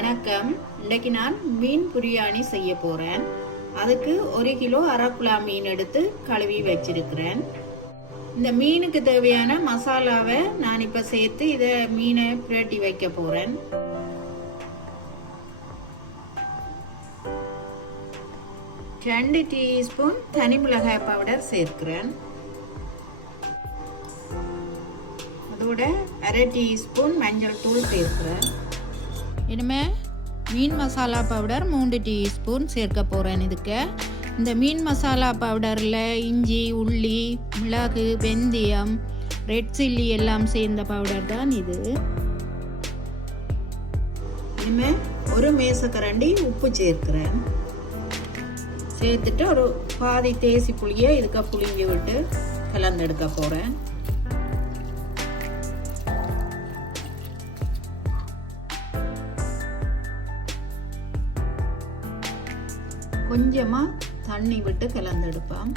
வணக்கம். இன்றைக்கு நான் மீன் பிரியாணி செய்ய போகிறேன். அதுக்கு 1 கிலோ அரப்புலா மீன் எடுத்து கழுவி வச்சிருக்கிறேன். இந்த மீனுக்கு தேவையான மசாலாவை நான் இப்போ சேர்த்து இதை மீனை பிரட்டி வைக்க போகிறேன். ரெண்டு டீஸ்பூன் தனி மிளகாய் பவுடர் சேர்க்கிறேன். அதோட 1/2 டீஸ்பூன் மஞ்சள் தூள் சேர்க்கிறேன். இனிமேல் மீன் மசாலா பவுடர் 3 டீஸ்பூன் சேர்க்க போகிறேன். இதுக்கு இந்த மீன் மசாலா பவுடரில் இஞ்சி, உள்ளி, மிளகு, வெந்தயம், ரெட் சில்லி எல்லாம் சேர்ந்த பவுடர் தான் இது. இனிமேல் ஒரு மேசக்கரண்டி உப்பு சேர்க்கிறேன். சேர்த்துட்டு ஒரு பாதி தேசி புளியை இதுக்கு புளிங்கி விட்டு கலந்தெடுக்க போகிறேன். கொஞ்சமா தண்ணி விட்டு கலந்தெடுப்போம்.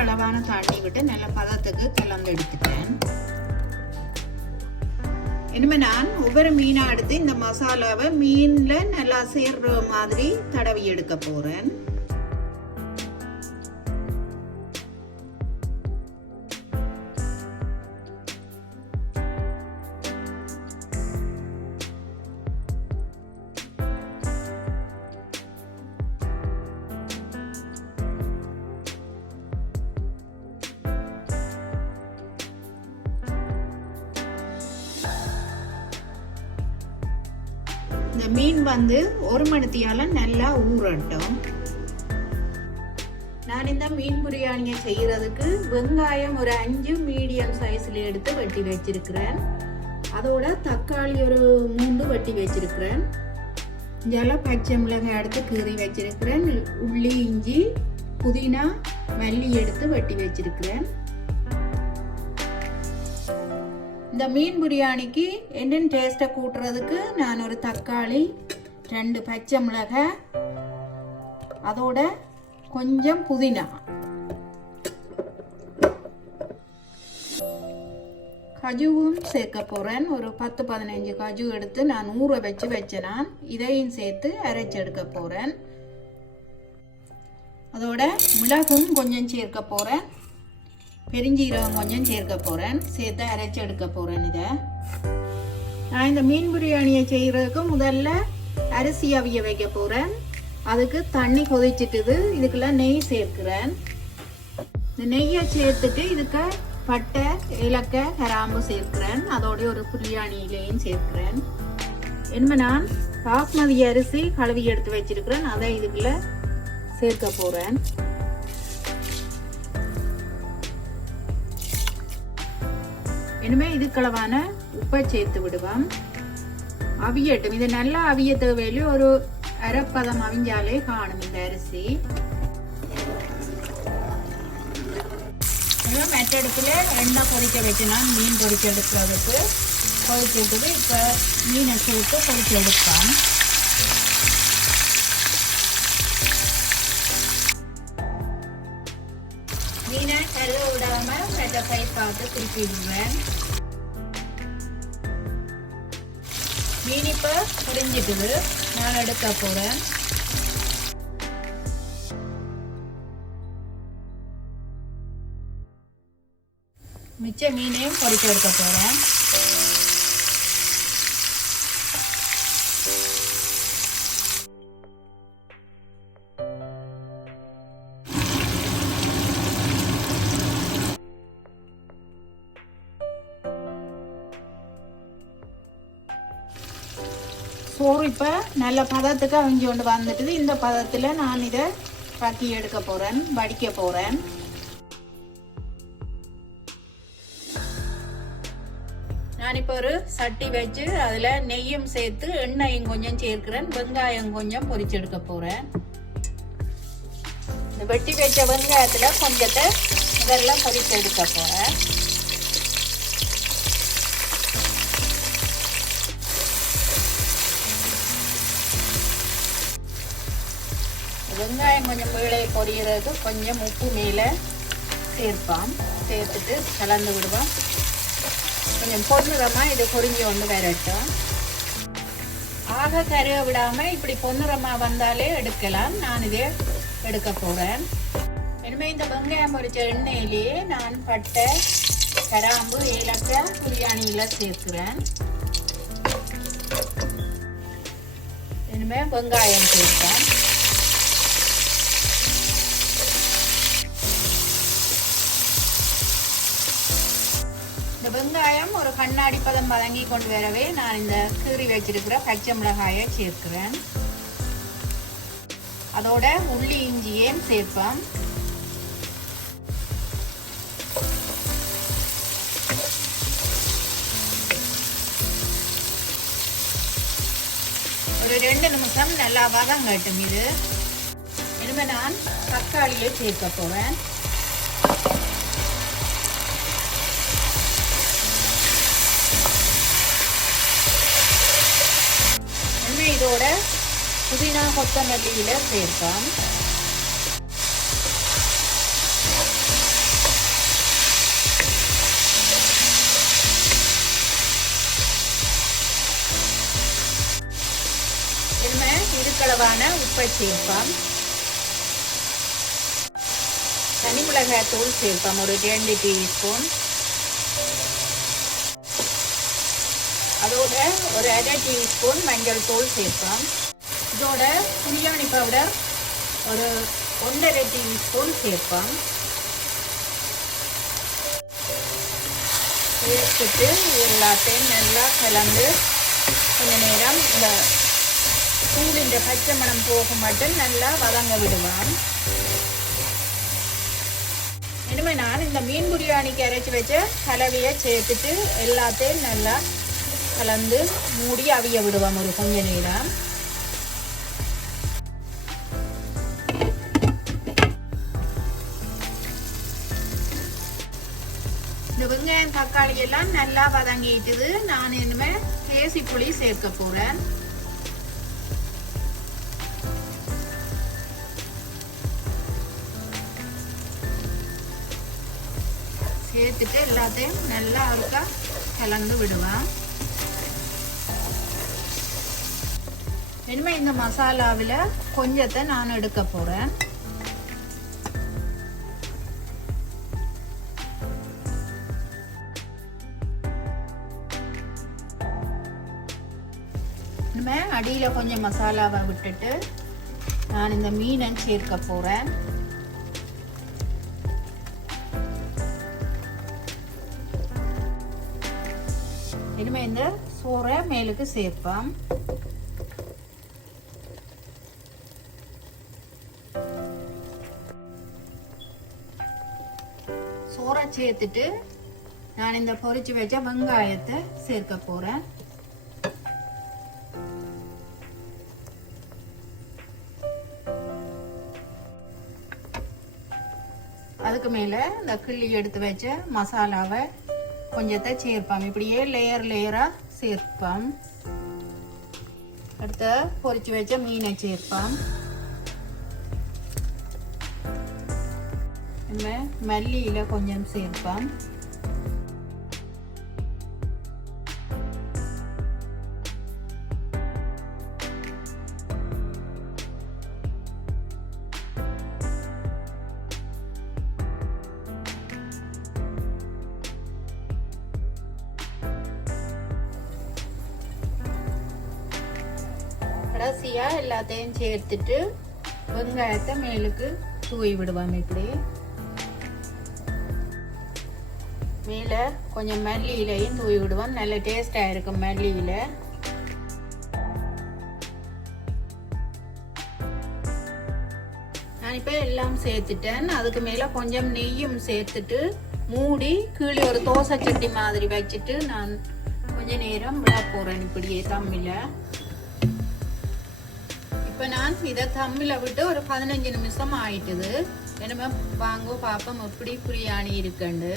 அளவான தண்ணி விட்டு நல்ல பதத்துக்கு கலந்தெடுத்துட்டேன். இனிமே நான் ஒவ்வொரு மீனா எடுத்து இந்த மசாலாவை மீன்ல நல்லா சேர்ற மாதிரி தடவி எடுக்க போறேன். இந்த மீன் வந்து 1 மணித்தியால நல்லா ஊறட்டும். நான் இந்த மீன் பிரியாணியை செய்யறதுக்கு வெங்காயம் ஒரு 5 மீடியம் சைஸ்ல எடுத்து வெட்டி வச்சிருக்கிறேன். அதோட தக்காளி ஒரு 3 வெட்டி வச்சிருக்கிறேன். இதில் பச்சை மிளகாய் எடுத்து கீறி வச்சிருக்கிறேன். உள்ளி, இஞ்சி, புதினா, மல்லி எடுத்து வெட்டி வச்சிருக்கிறேன். இந்த மீன் பிரியாணிக்கு என்னென்ன டேஸ்ட்டை கூட்டுறதுக்கு நான் ஒரு தக்காளி, 2 பச்சை மிளகாய், அதோட கொஞ்சம் புதினா, கஜுவும் சேர்க்க போறேன். ஒரு 10-15 கஜு எடுத்து நான் ஊற வச்சேன். நான் இதையும் சேர்த்து அரைச்சு எடுக்க போறேன். அதோட மிளகும் கொஞ்சம் சேர்க்க போறேன். பெருஞ்சீரகம் கொஞ்சம் சேர்க்க போகிறேன். சேர்த்து அரைச்சி எடுக்க போகிறேன். இதை நான் இந்த மீன் பிரியாணியை செய்கிறதுக்கு முதல்ல அரிசி அவிய வைக்க போகிறேன். அதுக்கு தண்ணி கொதிச்சிட்டுது. இதுக்கெல்லாம் நெய் சேர்க்கிறேன். இந்த நெய்யை சேர்த்துட்டு இதுக்கு பட்டை, ஏலக்காய், கிராம்பு சேர்க்கிறேன். அதோடைய ஒரு பிரியாணி இலையும் சேர்க்கிறேன். இனிமே நான் பாஸ்மதி அரிசி கழுவி எடுத்து வச்சிருக்கிறேன். அதை இதுக்குள்ள சேர்க்க போகிறேன். இனிமே இதுக்களவான உப்பை சேர்த்து விடுவோம். அவியட்டும். இது நல்லா அவிய தேவையில ஒரு அரைப்பதம் அவிஞ்சாலே காணும் இந்த அரிசி. மெட்டடுப்புல எண்ணெய் பொரிக்க வச்சுனா மீன் பொரிக்க எடுக்கிறதுக்கு பொரிச்சுட்டு இப்போ மீனை சேர்த்து பொரிச்சு எடுப்போம். மீனை கருக விடாம ரெட்டை சைட் பார்த்து திருப்பி விடுவேன். மீன் இப்போ பொரிஞ்சிட்டுது. நான் எடுக்க போறேன். மிச்ச மீனையும் பொரிச்சு எடுக்க போறேன். சோறு இப்போ நல்ல பதத்துக்கு அவிஞ்சு கொண்டு வந்துட்டுது. இந்த பதத்தில் நான் இதை பக்கி எடுக்க போகிறேன், வடிக்க போகிறேன். நான் இப்போ ஒரு சட்டி வச்சு அதில் நெய்யும் சேர்த்து எண்ணெயும் கொஞ்சம் சேர்க்கிறேன். வெங்காயம் கொஞ்சம் பொரிச்சு எடுக்க போகிறேன். இந்த வெட்டி வச்ச வெங்காயத்தில் கொஞ்சத்தை இதெல்லாம் பொரிச்சு எடுக்க போகிறேன். வெங்காயம் கொஞ்சம் வேலை பொரியறதுக்கு கொஞ்சம் உப்பு மேலே சேர்ப்போம். சேர்த்துட்டு கலந்து விடுவோம். கொஞ்சம் பொன்னிறமாக இது பொரிஞ்சு கொண்டு வரட்டும். ஆக கருக விடாமல் இப்படி பொன்னிறமாக வந்தாலே எடுக்கலாம். நான் இதே எடுக்க போகிறேன். இனிமேல் இந்த வெங்காயம் பொரிச்ச எண்ணெயிலேயே நான் பட்டை, கிராம்பு, ஏலக்காய் பிரியாணியில் சேர்க்கிறேன். இனிமேல் வெங்காயம் சேர்ப்பேன். இந்த வெங்காயம் ஒரு கண்ணாடி பதம் வதங்கி கொண்டு வரவே நான் இந்த கீறி வச்சிருக்கிற பச்சை மிளகாயை சேர்க்கிறேன். அதோட உள்ளி இஞ்சியையும் சேர்ப்பேன். ஒரு 2 நிமிஷம் நல்லா வதங்கட்டும். இது இனிமே நான் தக்காளியை சேர்க்க போறேன். இனிமே இதோட புதினா கொத்தமல்லியில சேர்ப்போம். இனிமே இதுக்களவான உப்பை சேர்ப்போம். தனி மிளகாய் தூள் சேர்ப்போம் ஒரு 2 டீஸ்பூன். அதோட ஒரு 1/2 டீஸ்பூன் மஞ்சள் தூள் சேர்ப்போம். இதோட பிரியாணி பவுடர் ஒரு 1/2 டீஸ்பூன் சேர்ப்போம். சேர்த்துட்டு எல்லாத்தையும் நல்லா கலந்து கொஞ்ச நேரம் இந்த பூண்டின் பச்சை மணம் போகும் மட்டும் நல்லா வதங்க விடுவோம். இனிமே நான் இந்த மீன் பிரியாணிக்கு அரைச்சி வச்ச கலவையை சேர்த்துட்டு எல்லாத்தையும் நல்லா கலந்து மூடி அவிய விடுவோம் ஒரு கொஞ்ச நேரம். இந்த வெங்காயம் தக்காளி எல்லாம் நல்லா வதங்கிட்டுது. நான் இனிமே தேசி புளி சேர்க்க போறேன். சேர்த்துட்டு எல்லாத்தையும் நல்லா இருக்கா கலந்து விடுவேன். இனிமே இந்த மசாலாவில் கொஞ்சத்தை நான் எடுக்க போறேன். இனிமே அடியில் கொஞ்சம் மசாலாவை விட்டுட்டு நான் இந்த மீனை சேர்க்க போறேன். இனிமே இந்த சோறை மேலுக்கு சேர்ப்போம். சோறை சேர்த்துட்டு நான் இந்த பொரிச்சு வச்ச வெங்காயத்தை சேர்க்க போறேன். அதுக்கு மேல இந்த கிள்ளி எடுத்து வச்ச மசாலாவை கொஞ்சத்தை சேர்ப்போம். இப்படியே லேயரா சேர்ப்போம். அடுத்து பொரிச்சு வச்ச மீனை சேர்ப்போம். மல்லியில கொஞ்சம் சேர்ப்போம். கடைசியா எல்லாத்தையும் சேர்த்துட்டு வெங்காயத்தை மேலுக்கு தூவி விடுவோம். இப்படி மேல கொஞ்சம் மல்லி இலையும் தூவி விடுவோம். நல்ல டேஸ்டா இருக்கும் மல்லி இலை. நான் இப்ப எல்லாம் சேர்த்துட்டேன். அதுக்கு மேல கொஞ்சம் நெய்யும் சேர்த்துட்டு மூடி கீழே ஒரு தோசை சட்டி மாதிரி வச்சுட்டு நான் கொஞ்ச நேரம் விட போறேன். இப்படியே தம்மில இப்ப நான் இதை தம்மில விட்டு ஒரு 15 நிமிஷம் ஆயிட்டுது. என்னமே வாங்க பாப்போம் எப்படி பிரியாணி இருக்குன்னு.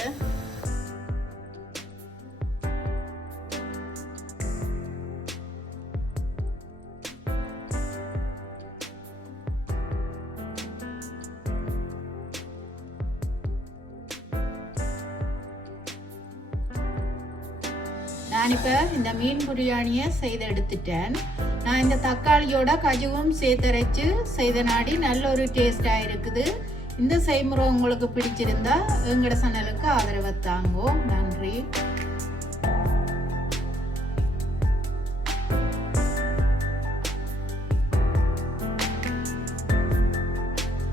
நான் இப்போ இந்த மீன் பிரியாணியை செய்து எடுத்துட்டேன். நான் இந்த தக்காளியோட கஜுவும் சேர்த்தரைச்சு செய்த நாடி நல்ல ஒரு டேஸ்டாக இருக்குது. இந்த செய்முறை உங்களுக்கு பிடிச்சிருந்தா எங்களோட சேனலுக்கு ஆதரவு தாங்கோ. நன்றி.